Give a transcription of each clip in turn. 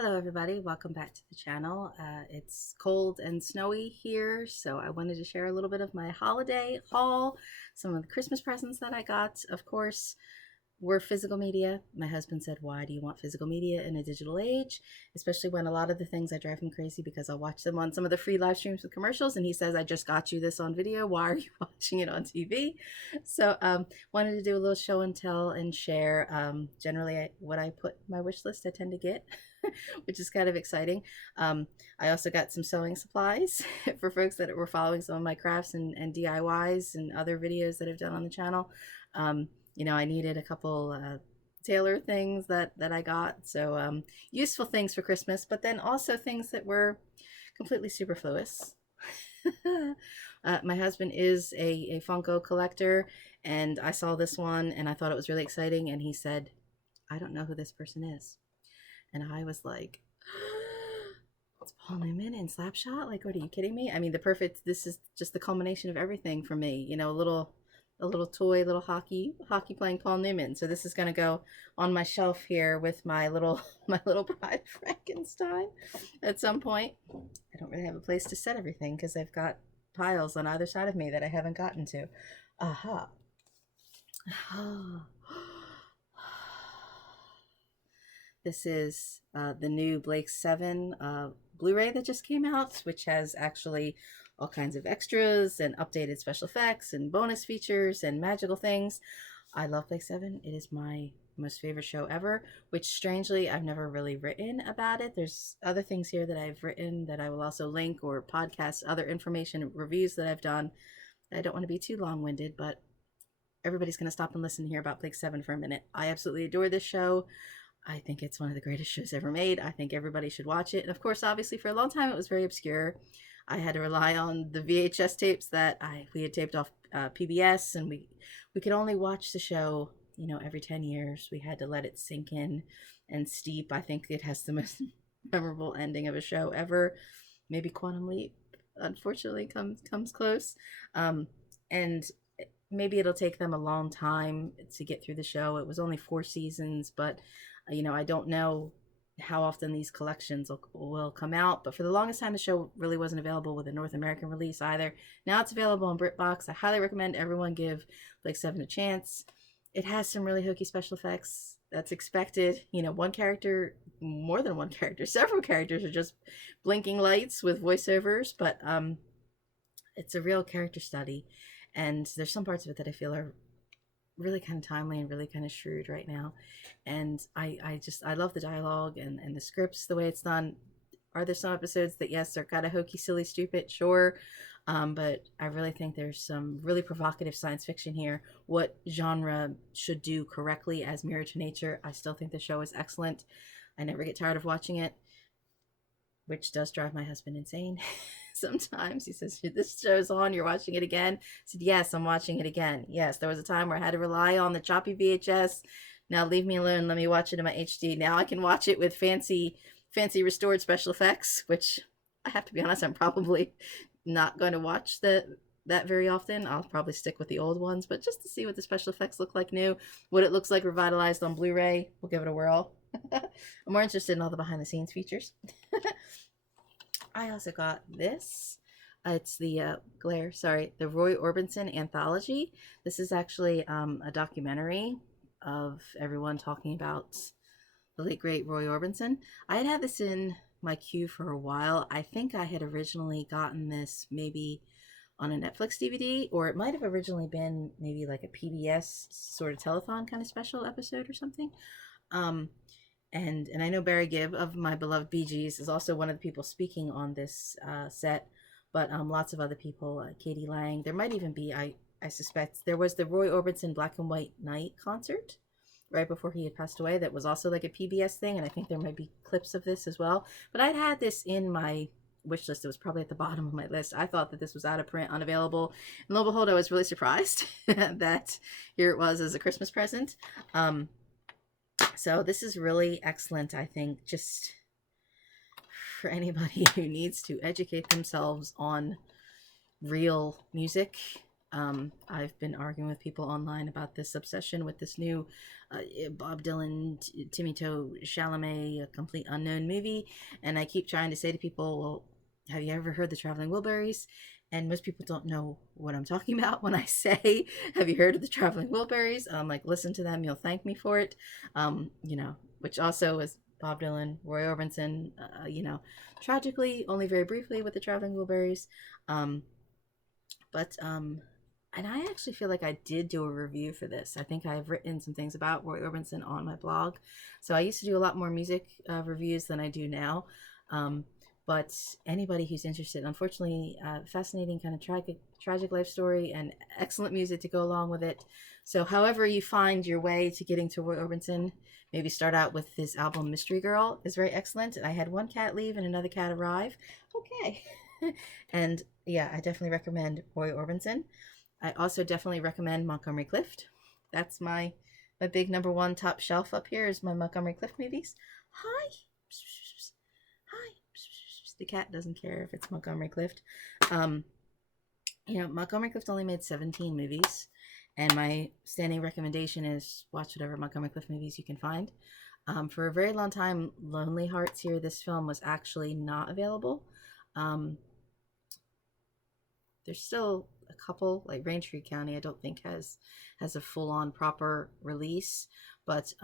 Hello everybody, welcome back to the channel. It's cold and snowy here, so I wanted to share a little bit of my holiday haul, some of the Christmas presents that I got. Of course, were physical media. My husband said, why do you want physical media in a digital age? Especially when a lot of the things I drive him crazy because I'll watch them on some of the free live streams with commercials, and he says, I just got you this on video. Why are you watching it on TV? So wanted to do a little show and tell and share. Generally, what I put in my wish list, I tend to get. Which is kind of exciting. I also got some sewing supplies for folks that were following some of my crafts and DIYs and other videos that I've done on the channel. I needed a couple tailor things that I got. So useful things for Christmas, but then also things that were completely superfluous. My husband is a Funko collector, and I saw this one and I thought it was really exciting, and he said, I don't know who this person is. And I was like, it's Paul Newman in Slapshot? Like, what, are you kidding me? I mean, this is just the culmination of everything for me. You know, a little toy, little hockey playing Paul Newman. So this is going to go on my shelf here with my little Bride Frankenstein at some point. I don't really have a place to set everything because I've got piles on either side of me that I haven't gotten to. Aha. This is the new Blake 7 Blu-ray that just came out, which has actually all kinds of extras and updated special effects and bonus features and magical things. I love Blake 7. It is my most favorite show ever, which strangely I've never really written about it. There's other things here that I've written that I will also link, or podcasts, other information, reviews that I've done. I don't want to be too long-winded, but everybody's going to stop and listen to hear about Blake 7 for a minute. I absolutely adore this show. I think it's one of the greatest shows ever made. I think everybody should watch it. And of course, obviously, for a long time, it was very obscure. I had to rely on the VHS tapes that we had taped off PBS, and we could only watch the show, every 10 years. We had to let it sink in and steep. I think it has the most memorable ending of a show ever. Maybe Quantum Leap, unfortunately, comes close. And maybe it'll take them a long time to get through the show. It was only 4 seasons, but I don't know how often these collections will come out, but for the longest time the show really wasn't available with a North American release either. Now it's available on BritBox. I highly recommend everyone give Blake 7 a chance. It has some really hokey special effects. That's expected. One character, more than one character, several characters are just blinking lights with voiceovers, but it's a real character study, and there's some parts of it that I feel are really kind of timely and really kind of shrewd right now. And I love the dialogue and the scripts, the way it's done. Are there some episodes that, yes, are kind of hokey, silly, stupid? Sure. But I really think there's some really provocative science fiction here. What genre should do correctly as Mirror to Nature. I still think the show is excellent. I never get tired of watching it, which does drive my husband insane. Sometimes he says, this show's on, you're watching it again? I said, yes, I'm watching it again. Yes, there was a time where I had to rely on the choppy VHS. Now leave me alone, let me watch it in my HD. Now I can watch it with fancy restored special effects, which I have to be honest, I'm probably not going to watch that very often. I'll probably stick with the old ones, but just to see what the special effects look like new, what it looks like revitalized on Blu-ray, we'll give it a whirl. I'm more interested in all the behind the scenes features. I also got this. It's the the Roy Orbison anthology. This is actually a documentary of everyone talking about the late great Roy Orbison. I had this in my queue for a while. I think I had originally gotten this maybe on a Netflix DVD, or it might have originally been maybe like a PBS sort of telethon kind of special episode or something. And I know Barry Gibb of my beloved Bee Gees is also one of the people speaking on this set, but lots of other people, Katie Lang. There might even be, I suspect, there was the Roy Orbison Black and White Night concert right before he had passed away that was also like a PBS thing, and I think there might be clips of this as well. But I'd had this in my wish list. It was probably at the bottom of my list. I thought that this was out of print, unavailable, and lo and behold, I was really surprised that here it was as a Christmas present. So this is really excellent, I think, just for anybody who needs to educate themselves on real music I've been arguing with people online about this obsession with this new Bob Dylan, Timothée Chalamet, a complete unknown movie, and I keep trying to say to people, well, have you ever heard the Traveling Wilburys? And most people don't know what I'm talking about when I say, have you heard of the Traveling Wilburys? Like, listen to them, you'll thank me for it. Which also is Bob Dylan, Roy Orbison, tragically, only very briefly with the Traveling Wilburys. Um, but and I actually feel like I did do a review for this. I think I've written some things about Roy Orbison on my blog. So I used to do a lot more music reviews than I do now. Um, but anybody who's interested, unfortunately, fascinating kind of tragic life story and excellent music to go along with it. So however you find your way to getting to Roy Orbison, maybe start out with his album Mystery Girl is very excellent. I had one cat leave and another cat arrive. Okay. And yeah, I definitely recommend Roy Orbison. I also definitely recommend Montgomery Clift. That's my big number one top shelf up here is my Montgomery Clift movies. Hi. Hi. The cat doesn't care if it's Montgomery Clift. Montgomery Clift only made 17 movies, and my standing recommendation is watch whatever Montgomery Clift movies you can find. For a very long time, Lonely Hearts here, this film was actually not available. There's still a couple, like Raintree County, I don't think has a full-on proper release, but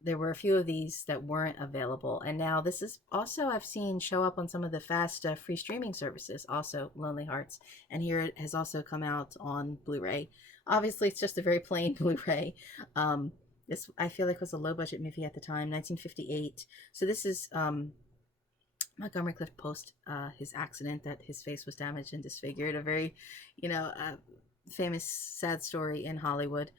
there were a few of these that weren't available, and now this is also I've seen show up on some of the fast free streaming services, also Lonely Hearts, and here it has also come out on Blu-ray. Obviously, it's just a very plain Blu-ray. This I feel like was a low-budget movie at the time, 1958. So this is Montgomery Clift post his accident that his face was damaged and disfigured, a very, famous sad story in Hollywood.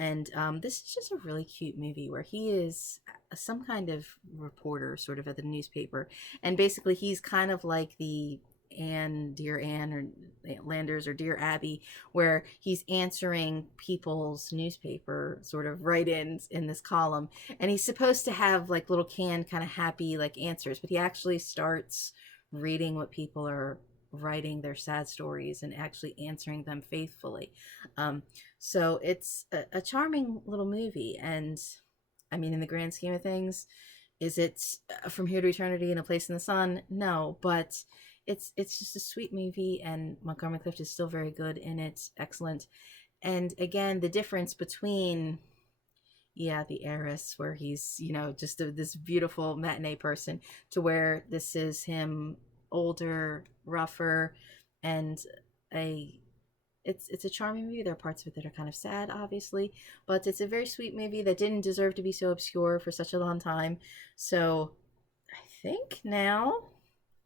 And this is just a really cute movie where he is some kind of reporter sort of at the newspaper. And basically he's kind of like the Dear Anne or Landers or Dear Abby, where he's answering people's newspaper sort of write-ins in this column. And he's supposed to have like little canned kind of happy like answers, but he actually starts reading what people are writing, their sad stories, and actually answering them faithfully. So it's a charming little movie. And I mean, in the grand scheme of things, is it From Here to Eternity and A Place in the Sun? No, but it's just a sweet movie, and Montgomery Clift is still very good in it. Excellent. And again, the difference between The Heiress, where he's just this beautiful matinee person, to where this is him older, rougher, and it's a charming movie. There are parts of it that are kind of sad, obviously, but it's a very sweet movie that didn't deserve to be so obscure for such a long time. So I think now,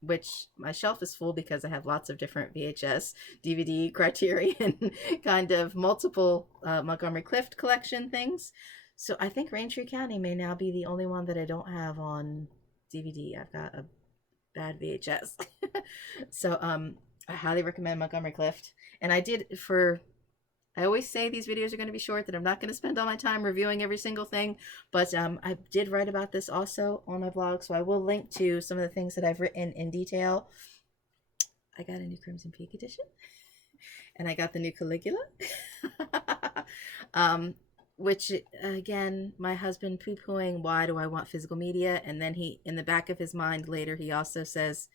which my shelf is full because I have lots of different VHS, DVD, Criterion, kind of multiple Montgomery Clift collection things. So I think Raintree County may now be the only one that I don't have on DVD. I've got a bad VHS. So I highly recommend Montgomery Clift. And I always say these videos are going to be short, that I'm not going to spend all my time reviewing every single thing, but I did write about this also on my blog, so I will link to some of the things that I've written in detail. I got a new Crimson Peak edition, and I got the new Caligula, which, again, my husband poo-pooing, why do I want physical media? And then he, in the back of his mind later, he also says,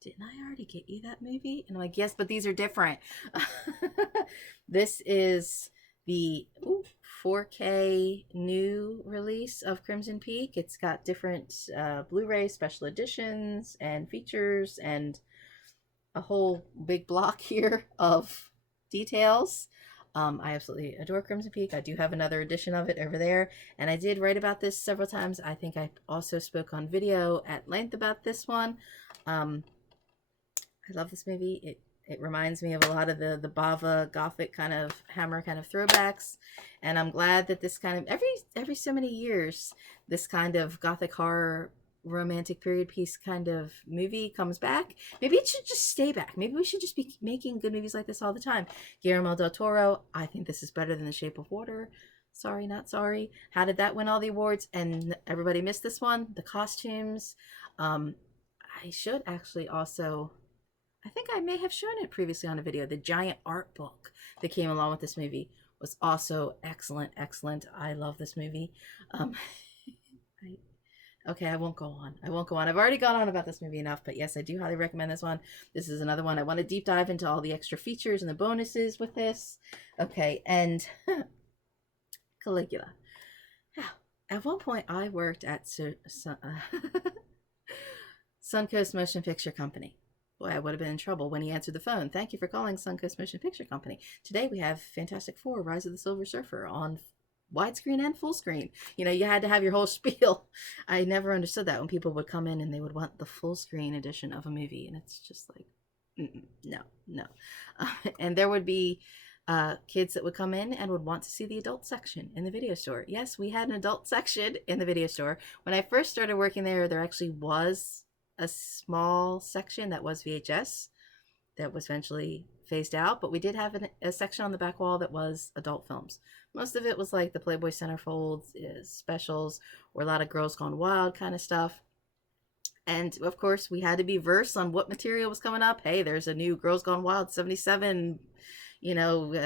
didn't I already get you that movie? And I'm like, yes, but these are different. This is the 4K new release of Crimson Peak. It's got different Blu-ray special editions and features and a whole big block here of details. I absolutely adore Crimson Peak. I do have another edition of it over there, and I did write about this several times. I think I also spoke on video at length about this one. I love this movie. It reminds me of a lot of the Bava Gothic kind of Hammer kind of throwbacks, and I'm glad that this kind of every so many years this kind of Gothic horror romantic period piece kind of movie comes back. Maybe it should just stay back. Maybe we should just be making good movies like this all the time. Guillermo del Toro, I think this is better than The Shape of Water. Sorry, not sorry. How did that win all the awards? And everybody missed this one. The costumes. I should actually also I think I may have shown it previously on a video. The giant art book that came along with this movie was also excellent, excellent. I love this movie. Um, okay, I won't go on. I won't go on. I've already gone on about this movie enough, but yes, I do highly recommend this one. This is another one. I want to deep dive into all the extra features and the bonuses with this. Okay, and Caligula. At one point, I worked at Suncoast Motion Picture Company. Boy, I would have been in trouble when he answered the phone. Thank you for calling Suncoast Motion Picture Company. Today we have Fantastic Four: Rise of the Silver Surfer on widescreen and full screen. You know, you had to have your whole spiel. I never understood that when people would come in and they would want the full screen edition of a movie, and it's just like, no. And there would be kids that would come in and would want to see the adult section in the video store. Yes, we had an adult section in the video store. When I first started working there, there actually was a small section that was VHS that was eventually phased out, but we did have a section on the back wall that was adult films. Most of it was like the Playboy Centerfold specials, or a lot of Girls Gone Wild kind of stuff. And of course, we had to be versed on what material was coming up. Hey, there's a new Girls Gone Wild 77,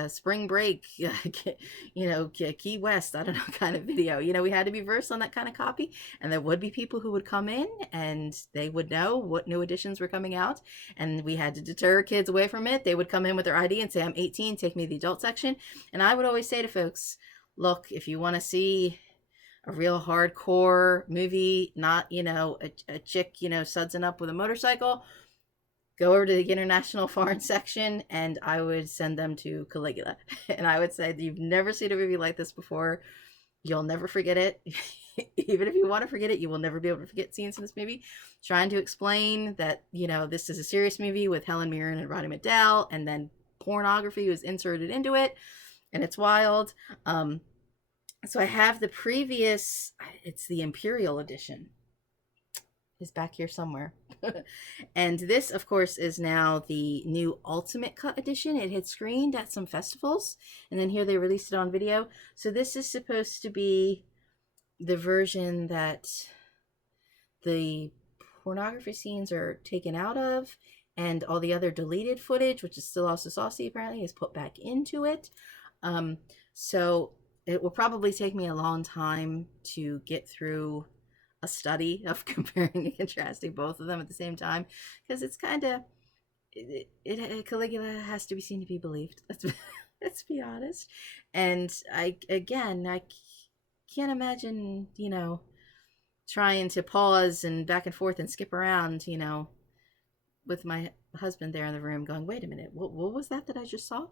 spring break, Key West, I don't know, kind of video. We had to be versed on that kind of copy. And there would be people who would come in and they would know what new editions were coming out. And we had to deter kids away from it. They would come in with their ID and say, I'm 18, take me to the adult section. And I would always say to folks, look, if you want to see a real hardcore movie, not, a chick, sudsing up with a motorcycle, go over to the international foreign section, and I would send them to Caligula. And I would say, you've never seen a movie like this before. You'll never forget it. Even if you want to forget it, you will never be able to forget scenes in this movie. Trying to explain that, this is a serious movie with Helen Mirren and Roddy McDowall, and then pornography was inserted into it, and it's wild. So I have the previous, it's the Imperial edition. Is back here somewhere. And this, of course, is now the new Ultimate Cut edition. It had screened at some festivals, and then here they released it on video. So this is supposed to be the version that the pornography scenes are taken out of, and all the other deleted footage, which is still also saucy apparently, is put back into it. So it will probably take me a long time to get through a study of comparing and contrasting both of them at the same time, because it's kind of Caligula has to be seen to be believed. Let's be honest. And I can't imagine trying to pause and back and forth and skip around with my husband there in the room going, wait a minute, what was that I just saw?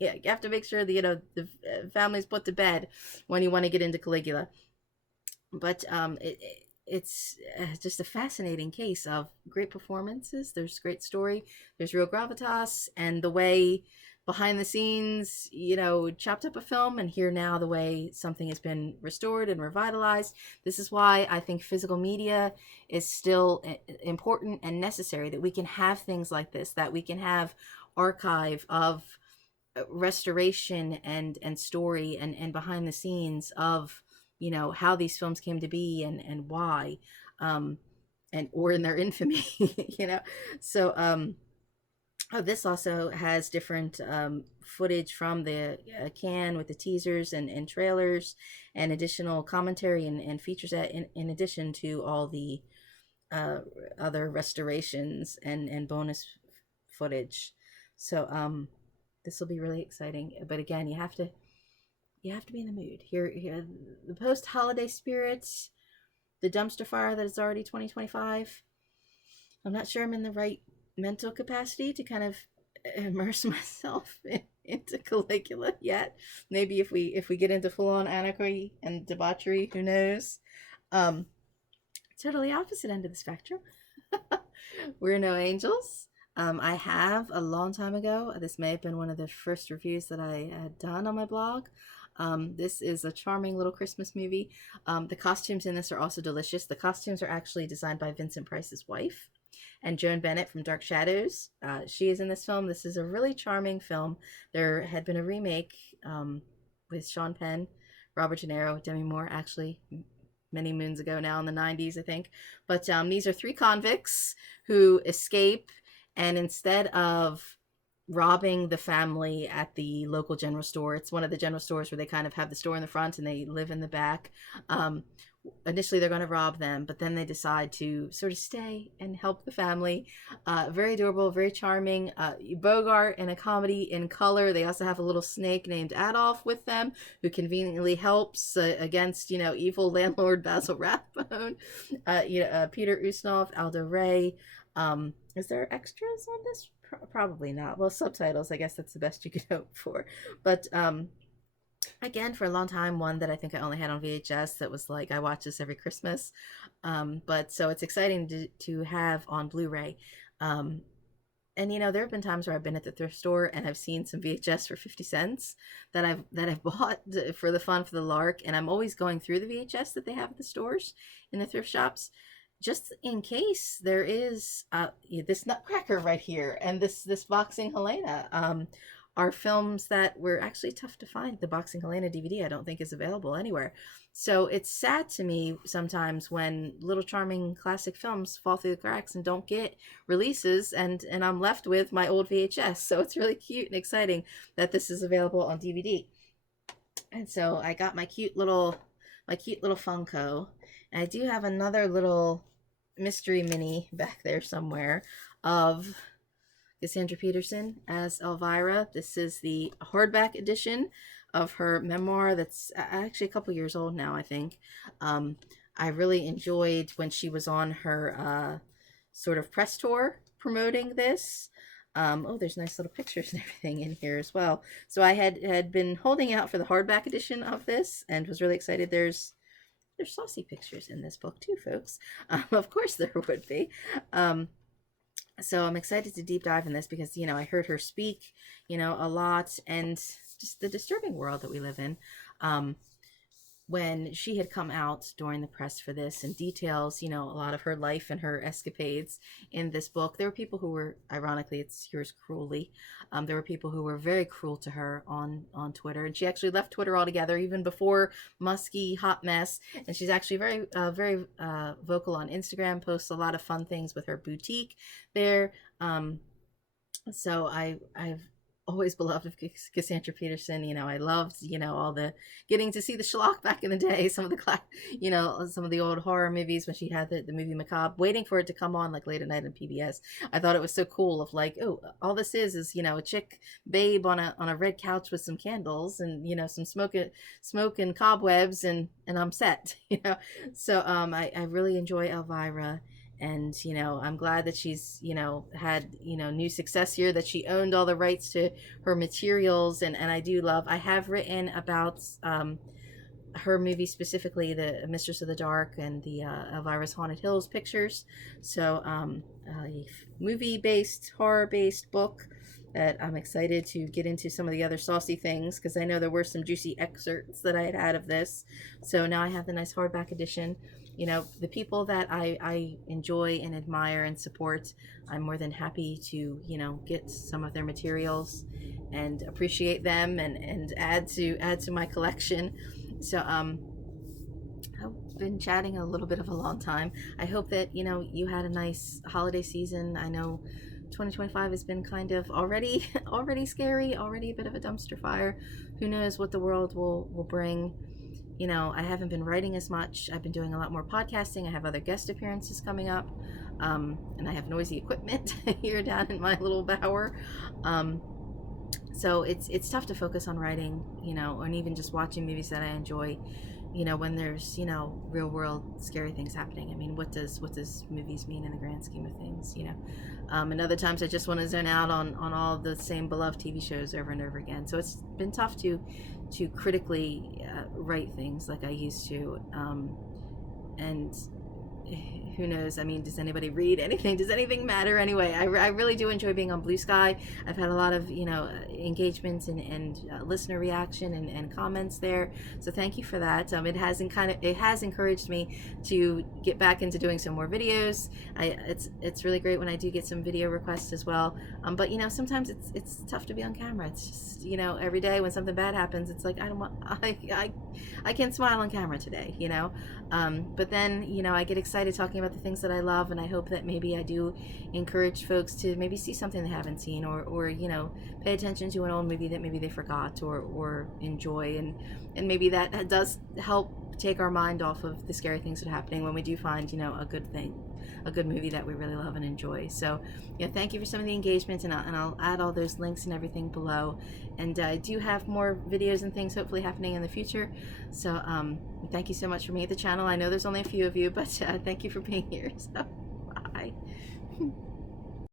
Yeah, you have to make sure that the family's put to bed when you want to get into Caligula. But it's just a fascinating case of great performances. There's great story. There's real gravitas, and the way behind the scenes, chopped up a film, and here now the way something has been restored and revitalized. This is why I think physical media is still important and necessary, that we can have things like this, that we can have archive of restoration and story and behind the scenes of how these films came to be and why, or in their infamy. So this also has different footage from the can with the teasers and trailers and additional commentary and features in addition to all the other restorations and bonus footage. So this will be really exciting. But again, you have to be in the mood. Here the post-holiday spirits, the dumpster fire that is already 2025. I'm not sure I'm in the right mental capacity to kind of immerse myself into Caligula yet. Maybe if we get into full-on anarchy and debauchery, who knows? Totally opposite end of the spectrum. We're no angels. I have a long time ago, this may have been one of the first reviews that I had done on my blog. This is a charming little Christmas movie. The costumes in this are also delicious. The costumes are actually designed by Vincent Price's wife, and Joan Bennett from Dark Shadows. She is in this film. This is a really charming film. There had been a remake with Sean Penn, Robert De Niro, Demi Moore, actually many moons ago now in the 90s, I think. But these are three convicts who escape And instead of robbing the family at the local general store, it's one of the general stores where they kind of have the store in the front and they live in the back. Um, Initially they're going to rob them, but then they decide to sort of stay and help the family. Very adorable, very charming. Bogart in a comedy in color. They also have a little snake named Adolf with them, who conveniently helps against evil landlord Basil Rathbone. Peter Ustinov, Aldo Ray. Is there extras on this? Probably not. Well, subtitles, I guess that's the best you could hope for. But again, for a long time, one that I think I only had on VHS that was like, I watch this every Christmas. But so it's exciting to have on Blu-ray. And there have been times where I've been at the thrift store and I've seen some VHS for 50 cents that I've bought for the fun, for the lark, and I'm always going through the VHS that they have at the stores, in the thrift shops, just in case there is this Nutcracker right here and this Boxing Helena. Are films that were actually tough to find. The Boxing Helena DVD I don't think is available anywhere. So it's sad to me sometimes when little charming classic films fall through the cracks and don't get releases, and I'm left with my old VHS. So it's really cute and exciting that this is available on DVD. And so I got my cute little Funko. And I do have another little mystery mini back there somewhere of Cassandra Peterson as Elvira. This is the hardback edition of her memoir that's actually a couple years old now, I think. I really enjoyed when she was on her sort of press tour promoting this. There's nice little pictures and everything in here as well. So I had been holding out for the hardback edition of this and was really excited. There's saucy pictures in this book too, folks. Of course there would be. So I'm excited to deep dive in this because, I heard her speak, a lot, and just the disturbing world that we live in. When she had come out during the press for this and details, a lot of her life and her escapades in this book, there were people who were, ironically, it's yours cruelly. There were people who were very cruel to her on Twitter, and she actually left Twitter altogether even before Muskie Hot Mess. And she's actually very vocal on Instagram, posts a lot of fun things with her boutique there. So I've always beloved of Cassandra Peterson. I loved, all the getting to see the schlock back in the day, some of the some of the old horror movies when she had the movie Macabre, waiting for it to come on like late at night on PBS. I thought it was so cool of like, oh, all this is a chick babe on a red couch with some candles and some smoke and cobwebs and I'm set. So I really enjoy Elvira. And, I'm glad that she's, had, new success here, that she owned all the rights to her materials. And I do love, I have written about her movie specifically, the Mistress of the Dark and the Elvira's Haunted Hills pictures. So a movie-based, horror-based book that I'm excited to get into some of the other saucy things, because I know there were some juicy excerpts that I had of this. So now I have the nice hardback edition. The people that I enjoy and admire and support, I'm more than happy to, get some of their materials and appreciate them and add to my collection. So I've been chatting a little bit of a long time. I hope that, you had a nice holiday season. I know 2025 has been kind of already scary, already a bit of a dumpster fire. Who knows what the world will bring. I haven't been writing as much. I've been doing a lot more podcasting. I have other guest appearances coming up. And I have noisy equipment here down in my little bower. So it's tough to focus on writing, and even just watching movies that I enjoy, when there's, real world scary things happening. I mean, what does movies mean in the grand scheme of things, and other times I just want to zone out on all the same beloved TV shows over and over again. So it's been tough to critically write things like I used to. And who knows? I mean, does anybody read anything? Does anything matter anyway? I really do enjoy being on Blue Sky. I've had a lot of, engagements and listener reaction and comments there. So thank you for that. It has encouraged me to get back into doing some more videos. It's really great when I do get some video requests as well. But sometimes it's tough to be on camera. It's just, every day when something bad happens, it's like, I can't smile on camera today, but then, I get excited excited talking about the things that I love, and I hope that maybe I do encourage folks to maybe see something they haven't seen, or you know, pay attention to an old movie that maybe they forgot or enjoy, and maybe that does help take our mind off of the scary things that are happening when we do find, you know, a good thing, a good movie that we really love and enjoy. So yeah, thank you for some of the engagement, and I'll add all those links and everything below. And I do have more videos and things hopefully happening in the future. So thank you so much for being at the channel. I know there's only a few of you, but thank you for being here. So.